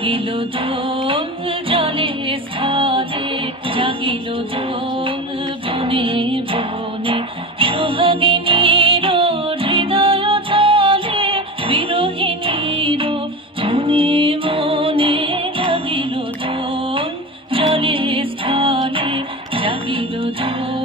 জাগিলো জল জলে স্থলে, জাগিলো জল বনে বনে। সোহাগিনীর হৃদয় চলে বিরোহিনীর মনে মনে জাগিলো জল জলে স্থলে, জাগিলো জল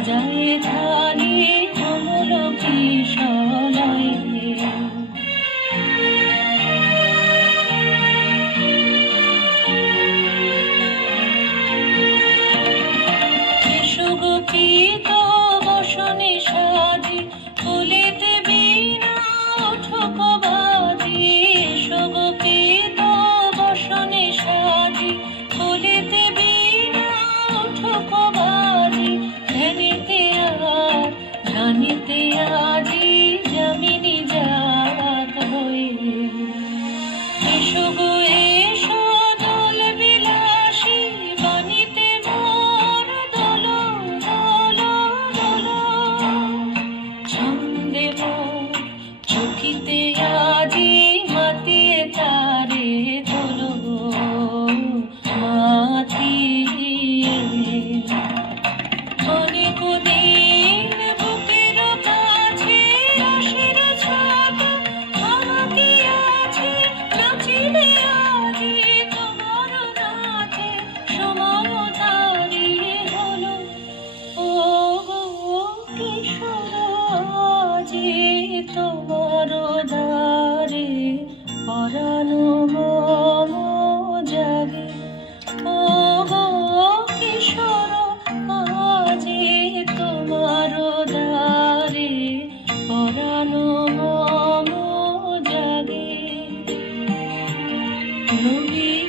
সাজায় ঝাড়ে কমল কিশোর Yeah. Hello, me.